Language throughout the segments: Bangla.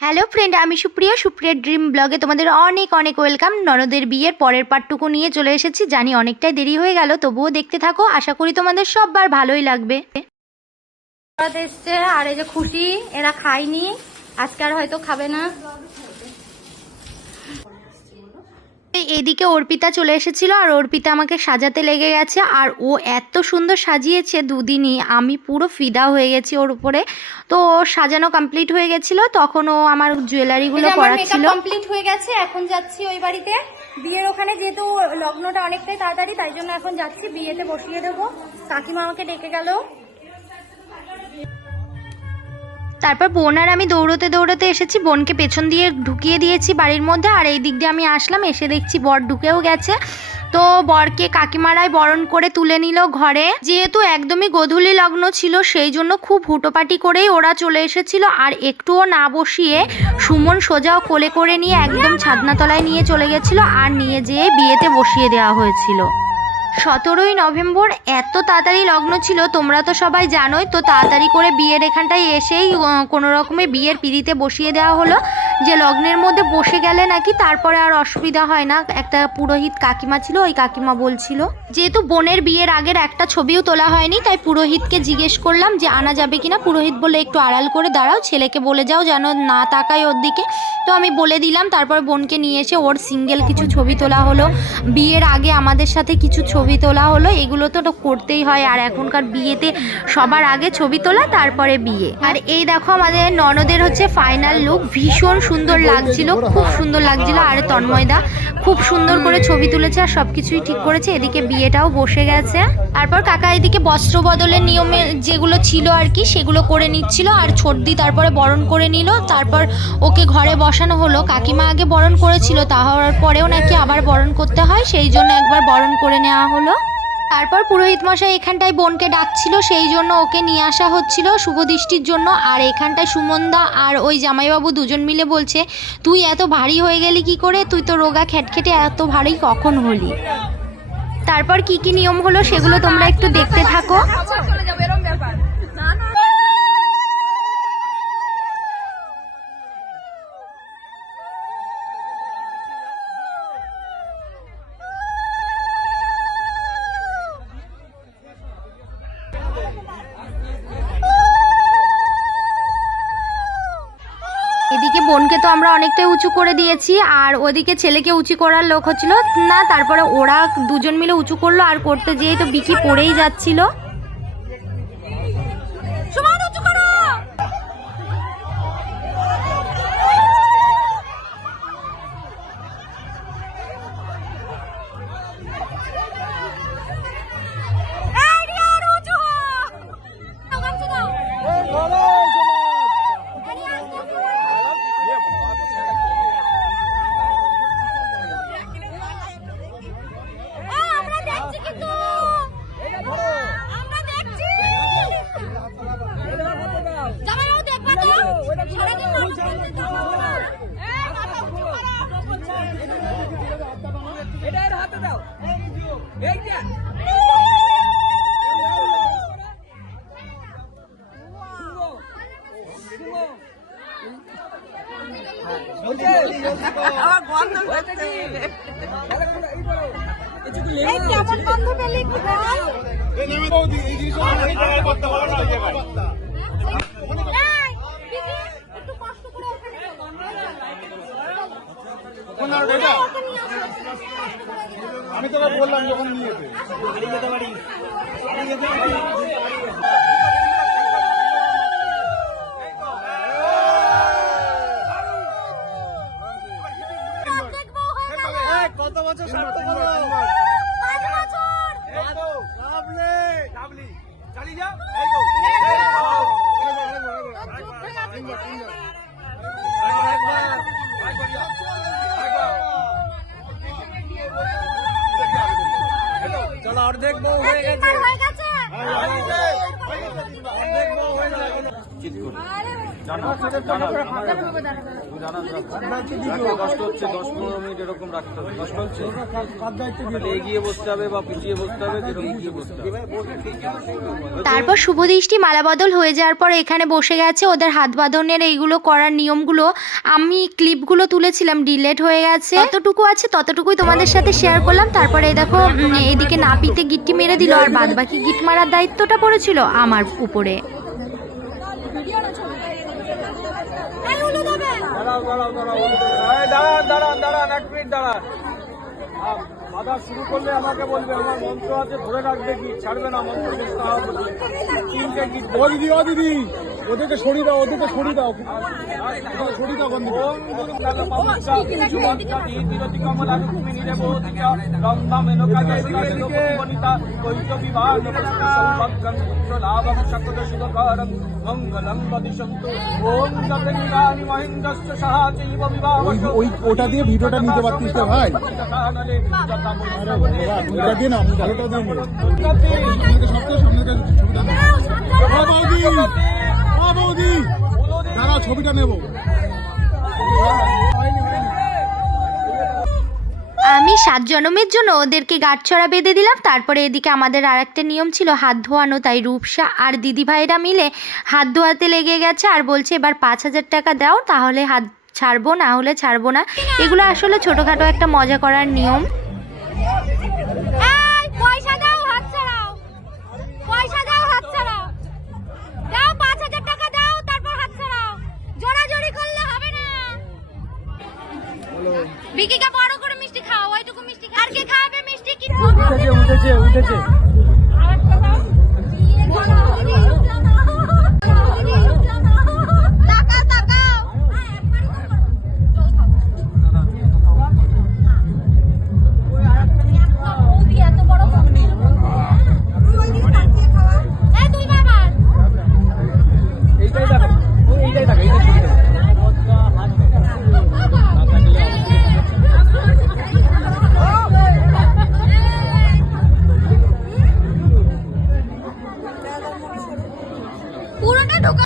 হ্যালো ফ্রেন্ড, আমি সুপ্রিয়া। সুপ্রিয়া ড্রিম ব্লগে তোমাদের অনেক অনেক ওয়েলকাম। ননদের বিয়ের পরের পার্টটুকু নিয়ে চলে এসেছি। জানি অনেকটাই দেরি হয়ে গেল, তবুও দেখতে থাকো। আশা করি তোমাদের সববার ভালোই লাগবে। এসছে আর এই যে খুশি, এরা খায়নি আজকে, আর হয়তো খাবে না। এইদিকে অর্পিতা চলে এসেছিল আর অর্পিতা আমাকে সাজাতে লেগে গেছে। আর ও এত সুন্দর সাজিয়েছে দুদিনই, আমি পুরো ফিদা হয়ে গেছি ওর উপরে। তো সাজানো কমপ্লিট হয়ে গেছিল, তখন ও আমার জুয়েলারিগুলো পরাচ্ছিল। কমপ্লিট হয়ে গেছে, এখন যাচ্ছি ওই বাড়িতে বিয়ের ওখানে। যেহেতু লগ্নটা অনেকটাই তাড়াতাড়ি, তাই জন্য এখন যাচ্ছি, বিয়েতে বসিয়ে দেবো। কাকিমা আমাকে ডেকে গেল। তারপর বোন আর আমি দৌড়তে দৌড়তে এসেছি, বোনকে পেছন দিয়ে ঢুকিয়ে দিয়েছি বাড়ির মধ্যে। আর এই দিক দিয়ে আমি আসলাম, এসে দেখছি বর ঢুকেও গেছে। তো বরকে কাকিমারাই বরণ করে তুলে নিল ঘরে। যেহেতু একদমই গোধূলি লগ্ন ছিল, সেই জন্য খুব হুটোপাটি করেই ওরা চলে এসেছিল। আর একটুও না বসিয়ে সুমন সোজাও কোলে করে নিয়ে একদম ছাদনাতলায় নিয়ে চলে গেছিল, আর নিয়ে যেয়ে বিয়েতে বসিয়ে দেওয়া হয়েছিল। 17ই নভেম্বর এত তাড়াতাড়ি লগ্ন ছিল, তোমরা তো সবাই জানোই। তো তাড়াতাড়ি করে বিয়ের এখানটায় এসেই কোনো রকমে বিয়ের পিঁড়িতে বসিয়ে দেওয়া হলো, যে লগ্নের মধ্যে বসে গেলে নাকি তারপরে আর অসুবিধা হয় না। একটা পুরোহিত কাকিমা ছিল, ওই কাকিমা বলছিল। যেহেতু বোনের বিয়ের আগের একটা ছবিও তোলা হয়নি, তাই পুরোহিতকে জিজ্ঞেস করলাম যে আনা যাবে কিনা। পুরোহিত বলে একটু আড়াল করে দাঁড়াও, ছেলেকে বলে যাও যেন না তাকায় ওর দিকে। তো আমি বলে দিলাম। তারপর বোনকে নিয়ে এসে ওর সিঙ্গেল কিছু ছবি তোলা হলো। বিয়ের আগে আমাদের সাথে কিছু ছবি তোলা হলো। এগুলো তো করতেই হয়, আর এখনকার বিয়েতে সবার আগে ছবি তোলা, তারপরে বিয়ে। আর এই দেখো আমাদের ননদের হচ্ছে ফাইনাল লুক। ভীষণ সুন্দর লাগছিল, খুব সুন্দর লাগছিল। আর তন্ময়দা খুব সুন্দর করে ছবি তুলেছে আর সবকিছুই ঠিক করেছে। এদিকে বিয়েটাও বসে গেছে। তারপর কাকা এদিকে বস্ত্র বদলের নিয়মে যেগুলো ছিল আর কি, সেগুলো করে নিচ্ছিল। আর ছোটদি তারপরে বরণ করে নিল। তারপর ওকে ঘরে বসানো হলো। কাকিমা আগে বরণ করেছিল, তার পরেও নাকি আবার বরণ করতে হয়, সেই জন্য একবার বরণ করে নেওয়া হলো। তারপর পুরোহিত মশাই এখানটায় বোনকে ডাকছিল, সেই জন্য ওকে নিয়ে আসা হচ্ছিল শুভদৃষ্টির জন্য। আর এখানটায় সুমনদা আর ওই জামাইবাবু দুজন মিলে বলছে, তুই এত ভারী হয়ে গেলি কি করে? তুই তো রোগা খেটখেটে, এত ভারী কখন হলি? তারপর কি কি নিয়ম হলো সেগুলো তোমরা একটু দেখতে থাকো। এদিকে বোনকে তো আমরা অনেকটাই উঁচু করে দিয়েছি, আর ওদিকে ছেলেকে উঁচু করার লোক হচ্ছিল না। তারপরে ওরা দুজন মিলে উঁচু করলো, আর করতে যেয়ে তো বিকি পড়েই যাচ্ছিল। আমি তোকে বললাম যখন নিয়ে যেতে পারি। কত বছর সার্থক হলো? 5 বছর। চালিয়ে যা। চলো অর্ধেক বউ হয়ে গেছে। অর্ধেক বউ হয়ে গেছে। কষ্ট হচ্ছে 10-15 মিনিট এরকম রাখতে হবে। কষ্ট হচ্ছে এগিয়ে বসতে হবে বা পিছিয়ে বসতে হবে, যেরকম এগিয়ে বসতে হবে। তারপর শুভদৃষ্টি মালা বদল হয়ে যাওয়ার পর এখানে বসে গেছে। ওদের হাত বাঁধনের এইগুলো করার নিয়মগুলো আমি ক্লিপগুলো তুলেছিলাম, ডিলেট হয়ে গেছে। যতটুকু আছে ততটুকুই তোমাদের সাথে শেয়ার করলাম। তারপরে এই দেখো এদিকে নাপিতে গিট্টি মেরে দিল, আর বাদ বাকি গিট মারার দায়িত্বটা পড়েছিল আমার উপরে। দাঁড়ান 1 মিনিট দাঁড়ান। বাধা শুরু করলে আমাকে বলবে, আমার মন্ত্র আছে, ধরে রাখবে, গিট ছাড়বে না, মন্ত্র শেষ না হওয়া পর্যন্ত। 3টে গিট। ও দিদি ওদেরকে সরিয়ে দাও, সরিয়ে দাও বন্ধু। ওম গুরু কালা পাবচ্চা জুবন্তা ধীরতি কমলা রুক্মিণী রেবতীকা রম্ভা মেনকা জয়কালে লোকবনিতা কৈত বিবাহ নমস্তে সৌভাগ্যং পুত্র লাভং সকল শুভকরং মঙ্গলং বদিশন্তু। ওম জগন্নাথ মহেন্দ্রস্য সাহা চৈব বিবাহ ওটা দিয়ে ভিডিওটা নিতে পারতিস না ভাই। ওটা দিয়ে না, ভালোটা দিয়ে বৌদি দাঁড়াও, ছবিটা নেবো। আমি 7 জনমের জন্য ওদেরকে গাঁটছড়া বেঁধে দিলাম। তারপরে এদিকে আমাদের আর একটা নিয়ম ছিল হাত ধোয়ানো, তাই রূপসা আর দিদি ভাইরা মিলে হাত ধোয়াতে লেগে গেছে আর বলছে এবার 5,000 টাকা দাও, তাহলে হাত ছাড়বো, না হলে ছাড়বো না। এগুলো আসলে ছোটোখাটো একটা মজা করার নিয়ম। পয়সা দাও, হাত ছাড়াও। পয়সা দাও, হাত ছাড়াও। দাও 5,000 টাকা দাও, তারপর হাত ছাড়াও। জোরাজোরি করলে হবে না। বিকিকে বড় করে মিষ্টি খাও, ওইটুকু মিষ্টি খাও। আর কে খাবে মিষ্টি? কি উঠেছে তাকাও তাকাও। এত বড় তুই বাবা এইটাই দেখো, এইটাই দেখো, এইটাই ছবি দেখো। পুরোটা ঢোকা।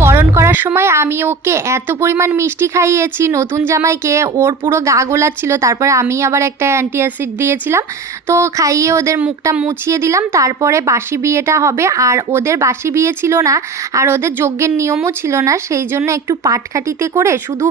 বরণ করার সময় আমি ওকে এত পরিমাণ মিষ্টি খাইয়েছি নতুন জামাইকে, ওর পুরো গা গোলাচ্ছিল। তারপরে আমি আবার একটা অ্যান্টিঅ্যাসিড দিয়েছিলাম, তো খাইয়ে ওদের মুখটা মুছিয়ে দিলাম। তারপরে বাসি বিয়েটা হবে, আর ওদের বাসি বিয়ে ছিল না, আর ওদের যজ্ঞের নিয়মও ছিল না, সেই জন্য একটু পাটখাটিতে করে শুধু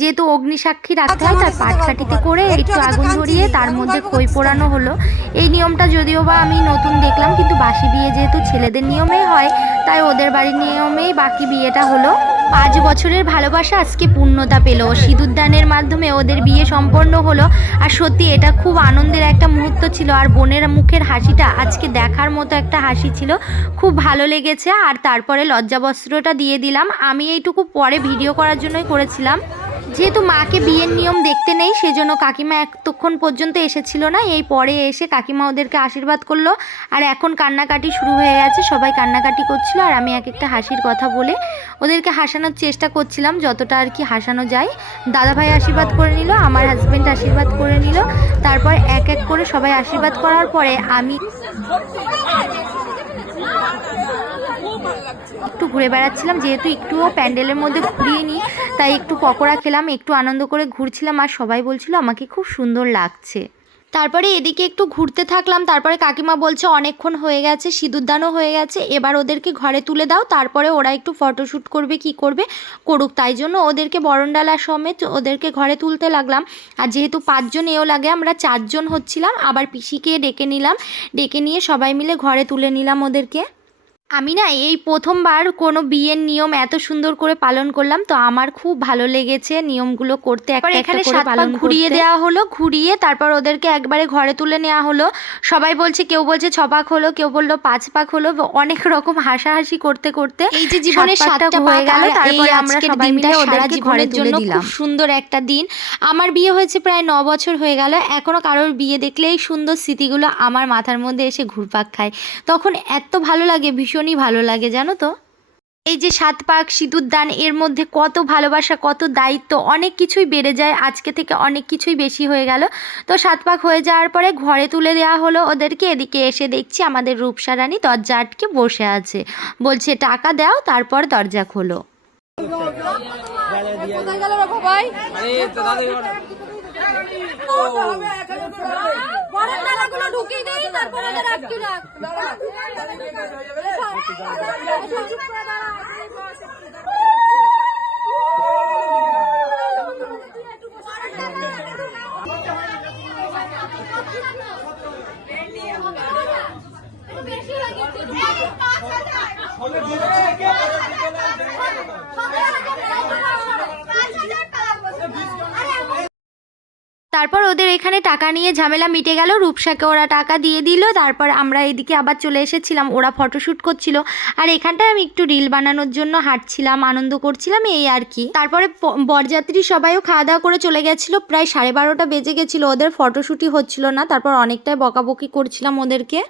যেহেতু অগ্নিসাক্ষী রাখতে হয়, তার পাটখাটিতে করে একটু আগুন ধরিয়ে তার মধ্যে খই পোড়ানো হলো। এই নিয়মটা যদিও বা আমি নতুন দেখলাম, কিন্তু বাসি বিয়ে যেহেতু ছেলেদের নিয়মেই হয়, তাই ওদের বাড়ির নিয়মেই বাকি বিয়েটা হলো। 5 বছরের ভালোবাসা আজকে পূর্ণতা পেল, সিঁদুরদানের মাধ্যমে ওদের বিয়ে সম্পন্ন হলো। আর সত্যি এটা খুব আনন্দের একটা মুহূর্ত ছিল, আর বোনের মুখের হাসিটা আজকে দেখার মতো একটা হাসি ছিল, খুব ভালো লেগেছে। আর তারপরে লজ্জাবস্ত্রটা দিয়ে দিলাম, আমি এইটুকু পরে ভিডিও করার জন্যই করেছিলাম। যেহেতু মাকে বিয়ের নিয়ম দেখতে নেই, সেজন্য কাকিমা এতক্ষণ পর্যন্ত এসেছিল না, এই পরে এসে কাকিমা ওদেরকে আশীর্বাদ করলো। আর এখন কান্নাকাটি শুরু হয়ে গেছে, সবাই কান্নাকাটি করছিল, আর আমি এক একটা হাসির কথা বলে ওদেরকে হাসানোর চেষ্টা করছিলাম, যতটা আর কি হাসানো যায়। দাদাভাই আশীর্বাদ করে নিল, আমার হাজব্যান্ড আশীর্বাদ করে নিল। তারপর এক এক করে সবাই আশীর্বাদ করার পরে আমি একটু ঘুরে বেড়াচ্ছিলাম, যেহেতু একটুও প্যান্ডেলের মধ্যে ঘুরিয়ে নিই, তাই একটু পকোড়া খেলাম, একটু আনন্দ করে ঘুরছিলাম, আর সবাই বলছিল আমাকে খুব সুন্দর লাগছে। তারপরে এদিকে একটু ঘুরতে থাকলাম। তারপরে কাকিমা বলছে অনেকক্ষণ হয়ে গেছে, সিঁদুরদানও হয়ে গেছে, এবার ওদেরকে ঘরে তুলে দাও, তারপরে ওরা একটু ফটোশ্যুট করবে, কি করবে করুক। তাই জন্য ওদেরকে বরণডালা সমেত ওদেরকে ঘরে তুলতে লাগলাম। আর যেহেতু 5 জন এও লাগে, আমরা 4 জন হচ্ছিলাম, আবার পিসিকে ডেকে নিলাম, ডেকে নিয়ে সবাই মিলে ঘরে তুলে নিলাম ওদেরকে। আমি না এই প্রথমবার কোনো বিয়ের নিয়ম এত সুন্দর করে পালন করলাম, তো আমার খুব ভালো লেগেছে নিয়মগুলো করতে। এখানে 7 পা ঘুরিয়ে দেওয়া হলো, ঘুরিয়ে তারপর ওদেরকে একবারে ঘরে তুলে নেওয়া হলো। সবাই বলছে, কেউ বলছে 6 পাক হলো, কেউ বললো 5 পাক হলো, অনেক রকম হাসাহাসি করতে করতে এই যে জীবনের 7টা হয়ে গেল। তারপরে আমরা সবাই মিলে ওদেরকে ঘরের জন্য খুব সুন্দর একটা দিন। আমার বিয়ে হয়েছে প্রায় 9 বছর হয়ে গেল, এখনো কারোর বিয়ে দেখলেই সুন্দর স্মৃতিগুলো আমার মাথার মধ্যে এসে ঘুরপাক খায়, তখন এত ভালো লাগে, ভীষণই ভালো লাগে জানো তো। এই যে 7 পাক সিঁদুর দান, এর মধ্যে কত ভালোবাসা, কত দায়িত্ব, অনেক কিছুই বেড়ে যায়, আজকে থেকে অনেক কিছুই বেশি হয়ে গেল। তো 7 পাক হয়ে যাওয়ার পরে ঘরে তুলে দেওয়া হলো ওদেরকে। এদিকে এসে দেখছি আমাদের রূপসা রানী দরজা আটকে বসে আছে, বলছে টাকা দাও তারপর দরজা খোলো। ঢুকিয়ে দেই, তারপরে আটকে রাখ। বেশি হয়ে গেছে। তারপর ওদের এখানে টাকা নিয়ে ঝামেলা মিটে গেল, রূপসাকে ওরা টাকা দিয়ে দিল। তারপর আমরা এদিকে আবার চলে এসেছিলাম, ওরা ফটোশ্যুট করছিল আর এখানটায় আমি একটু রিল বানানোর জন্য হাঁটছিলাম, আনন্দ করছিলাম, এই আর কি। তারপরে বরযাত্রী সবাইও খাওয়া দাওয়া করে চলে গেছিলো, প্রায় 12:30 বেজে গেছিলো, ওদের ফটোশ্যুটই হচ্ছিল না। তারপর অনেকটাই বকাবকি করছিলাম ওদেরকে।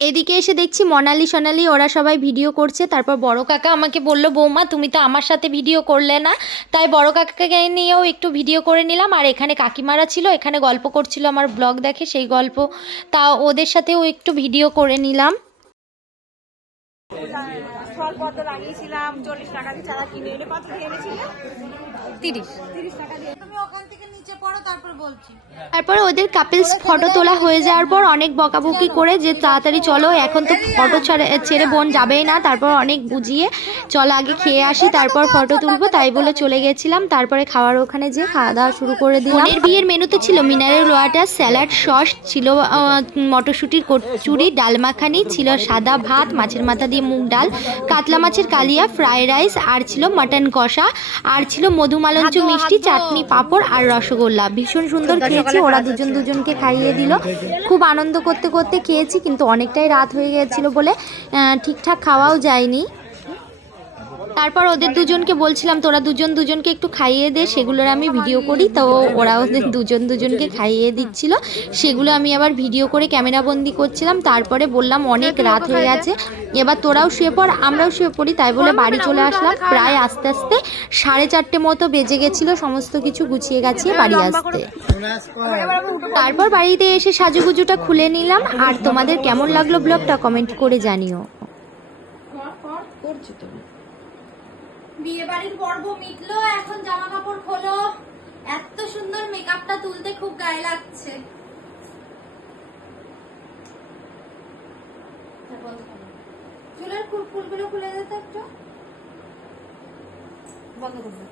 এদিকে এসে দেখছি সোনালি ওরা সবাই ভিডিও করছে। তারপর বড় কাকা আমাকে বললো, বৌমা তুমি তো আমার সাথে ভিডিও করলে না, তাই বড় কাকাকে নিয়েও একটু ভিডিও করে নিলাম। আর এখানে কাকিমারা ছিল, এখানে গল্প করছিল, আমার ব্লগ দেখে সেই গল্প, তা ওদের সাথেও একটু ভিডিও করে নিলাম। ফলপত্র লাগিয়েছিলাম, 40 টাকা দিয়ে চারা কিনে এনে। কত দিয়ে এনেছিলে? 30 টাকা দিয়ে। তুমি ওখান থেকে নিচে পড়ো, তারপর বলছি। তারপরে ওদের কাপলস ফটো তোলা হয়ে যাওয়ার পর অনেক বকাবকি করে যে তাড়াতাড়ি চলো, এখন তো ফটো ছেড়ে বোন যাবেই না। তারপর অনেক বুঝিয়ে চলো আগে খেয়ে আসি তারপর ফটো তুলবো, তাই বলে চলে গেছিলাম। তারপরে খাওয়ার ওখানে যেয়ে খাওয়া দাওয়া শুরু করে দিলাম। বোনের বিয়ের মেনুতে ছিল মিনারেল ওয়াটার, স্যালাড, সস, ছিল মটরশুঁটির কচুরি, ডাল মাখানি, ছিল সাদা ভাত, মাছের মাথা দিয়ে মুগ ডাল, কাতলা মাছের কালিয়া, ফ্রাই রাইস, আর ছিল মাটন কষা, আর ছিল মধুমালঞ্চ মিষ্টি, চাটনি, পাঁপড় আর রসগোল্লা। ভীষণ সুন্দর খেয়েছি, ওরা দুজনকে খাইয়ে দিল। খুব আনন্দ করতে করতে খেয়েছি, কিন্তু অনেকটাই রাত হয়ে গেছিলো বলে ঠিকঠাক খাওয়াও যায়নি। তারপর ওদের দুজনকে বলছিলাম তোরা দুজনকে একটু খাইয়ে দে, সেগুলোর আমি ভিডিও করি। তো ওরা ওদের দুজনকে খাইয়ে দিচ্ছিল, সেগুলো আমি আবার ভিডিও করে ক্যামেরাবন্দি করছিলাম। তারপরে বললাম অনেক রাত হয়ে গেছে, এবার তোরাও শুয়ে পড়, আমরাও শুয়ে পড়ি। তাই বলে বাড়ি চলে আসলাম। প্রায় আস্তে আস্তে 4:30 মতো বেজে গেছিলো সমস্ত কিছু গুছিয়ে গাছিয়ে বাড়ি আসতে। তারপর বাড়িতে এসে সাজুগুজুটা খুলে নিলাম। আর তোমাদের কেমন লাগলো ব্লগটা কমেন্ট করে জানিও। বিয়ে বাড়ির পর্ব মিটলো, এখন জামা কাপড় খোলো। এত সুন্দর মেকআপটা তুলতে খুব গায়ে লাগছে। চুলের ফুলগুলো খুলে দিতে একটু বন্ধ করবো।